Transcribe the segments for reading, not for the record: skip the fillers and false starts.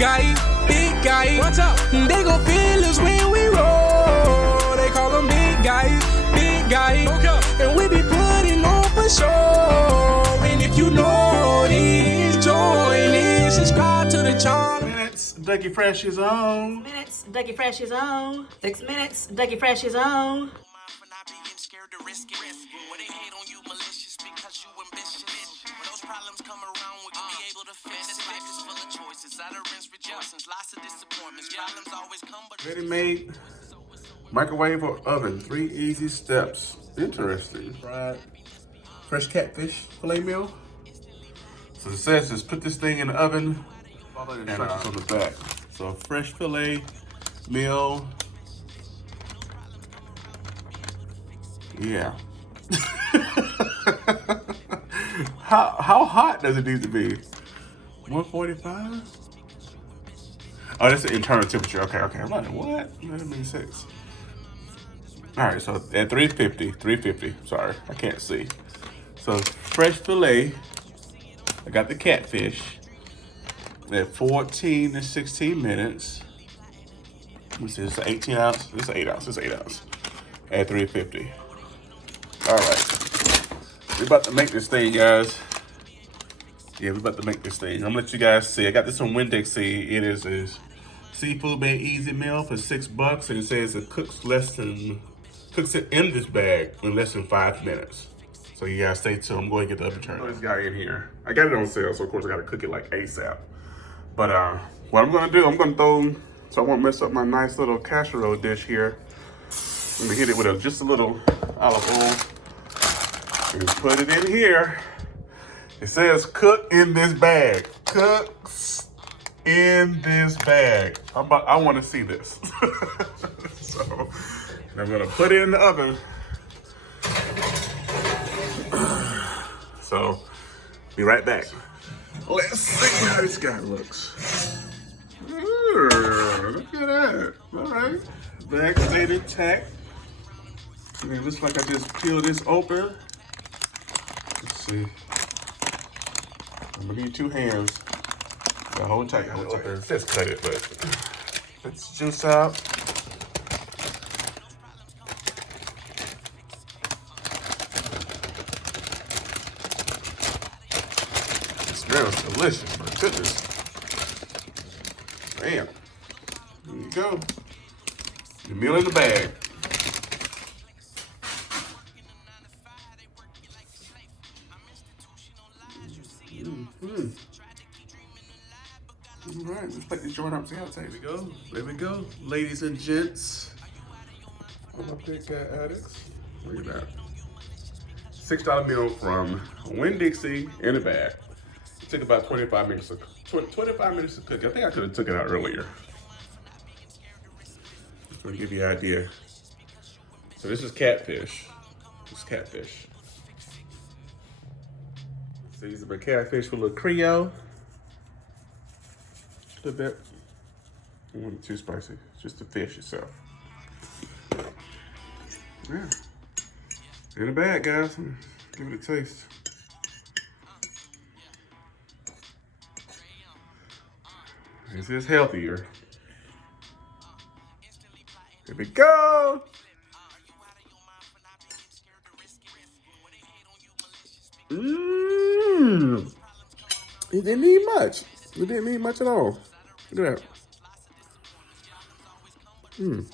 big guy. What's up? They gon' feel us when we roll. They call them big guys, big guy. Okay. And we be putting on for sure. And if you know this, join in, subscribe to the channel. Dougie Fresh is on. 6 minutes, Dougie Fresh is on. 6 minutes, Dougie Fresh is on. Ready made microwave or oven. 3 easy steps. Interesting. Fried fresh catfish filet meal. So it says just put this thing in the oven. Follow the instructions on the back. So fresh filet meal. Yeah. How hot does it need to be? 145? Oh, that's the internal temperature. Okay. I'm like, what? That makes sense. All right, so at 350, sorry, I can't see. So fresh filet, I got the catfish at 14 to 16 minutes. Let me see, it's an 18 ounce, this is 8 ounce, it's 8 ounce at 350. All right, we're about to make this thing, guys. Yeah, we're about to make this thing. I'm gonna let you guys see. I got this from Winn-Dixie. It is a seafood made easy meal for $6, and it says it cooks it in this bag in less than 5 minutes. So you guys stay tuned. I'm going to get the other turn. This guy in here. I got it on sale, so of course I got to cook it like ASAP. But what I'm gonna do, I'm gonna throw, so I won't mess up my nice little casserole dish here. Let me hit it with just a little olive oil and put it in here. It says cook in this bag. Cooks in this bag. I want to see this. So I'm gonna put it in the oven. So be right back. Let's see how this guy looks. Look at that. All right. Bag stayed intact. And it looks like I just peeled this open. Let's see. I'm gonna need 2 hands. Hold tight, hold tight. It says cut it, but let's juice out. It smells delicious, my goodness. Bam. There you go. The meal in the bag. All right, let's pick the joint up. See how it tastes. There we go. There we go. Ladies and gents. I'm a big guy addicts. Look at that. $6 meal from Winn-Dixie in a bag. It took about 25 minutes to cook. 25 minutes to cook. I think I could have took it out earlier. Just to give you an idea. So this is catfish. This is catfish. Season my catfish with a little Creole. A little bit. I don't want it too spicy. Just the fish itself. Yeah. In a bag, guys. Give it a taste. This is healthier. Here we go. It didn't need much. It didn't need much at all. Look at that.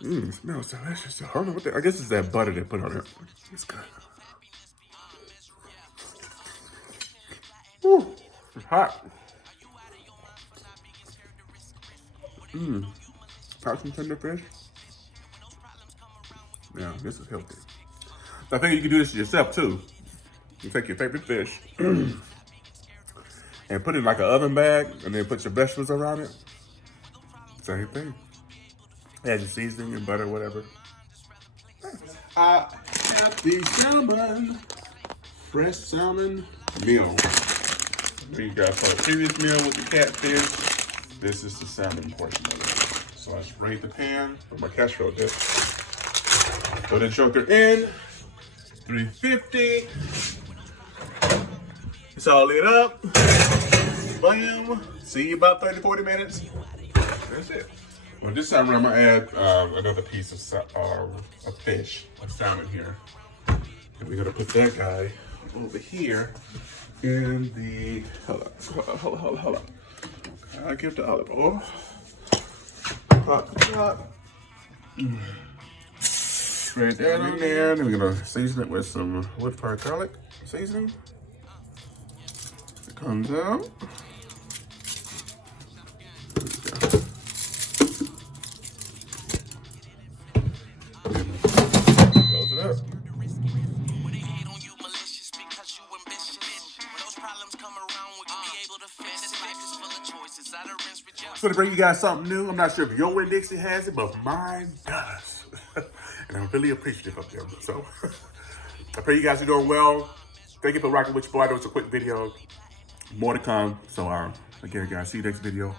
It smells delicious. I don't know what I guess it's that butter they put on it. It's good. Woo, it's hot. Hot some tender fish. Yeah, this is healthy. I think you can do this yourself too. You take your favorite fish and put it in like an oven bag and then put your vegetables around it. Same thing. Add your seasoning and butter, whatever. I have the salmon, fresh salmon meal. You guys saw the previous meal with the catfish. This is the salmon portion of it. So I sprayed the pan with my casserole dish. Throw the joker in. 350. It's all lit up. bam. See you about 30, 40 minutes. That's it. Well, this time around, I'm gonna add another piece of fish, of salmon here. And we're gonna put that guy over here in the, hold up. I'll give the olive oil. Spread that in there, and we're gonna season it with some wood-fired garlic seasoning. It comes out. Close it up. So to bring you guys something new, I'm not sure if your Winn-Dixie has it, but mine does. And I'm really appreciative of them. So I pray you guys are doing well. Thank you for rocking with your boy. I know it's a quick video. More to come. So again, guys, see you next video.